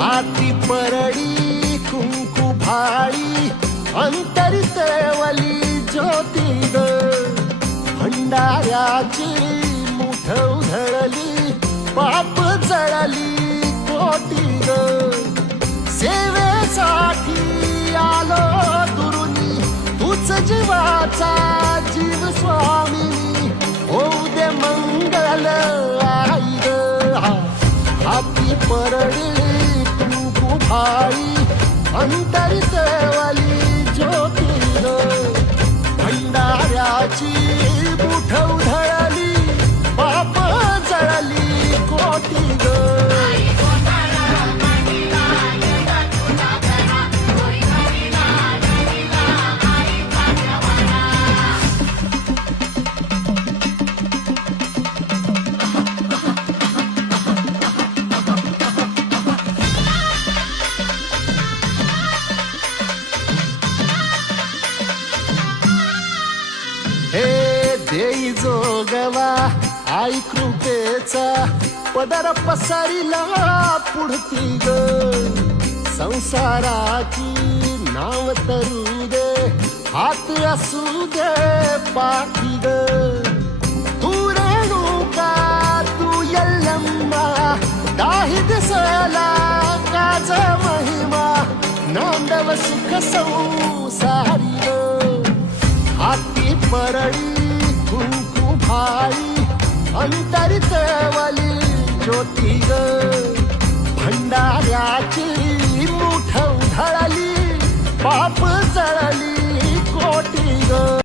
हाती परडी कुंकू भाळी अंतरितवली ज्योती ग भंडाऱ्याची मुठ उधळली पाप जळली कोटी ग सेवेसाठी आलो दुरुनी तूच जीवाचा जीव स्वामी होऊ दे मंगल आई ग हाती परडी कुंकू भाळी अंतरितवली ज्योती ग भंडाऱ्याची मुठ उधळली पाप जळली कोटी ग हे देई जोगवा आई कृपेचा पदर पसरिला पुढती ग संसाराची नाव तरू दे हात असू दे पाठी ग तू रेणुका तू यल्लम्मा दाही दिसला काज महिमा नांदव सुख संसारी ग हाती परडी कुंकू भाळी अंतरितवली ज्योती ग भंडाऱ्याची मुठ उधळली पाप जळली कोटी ग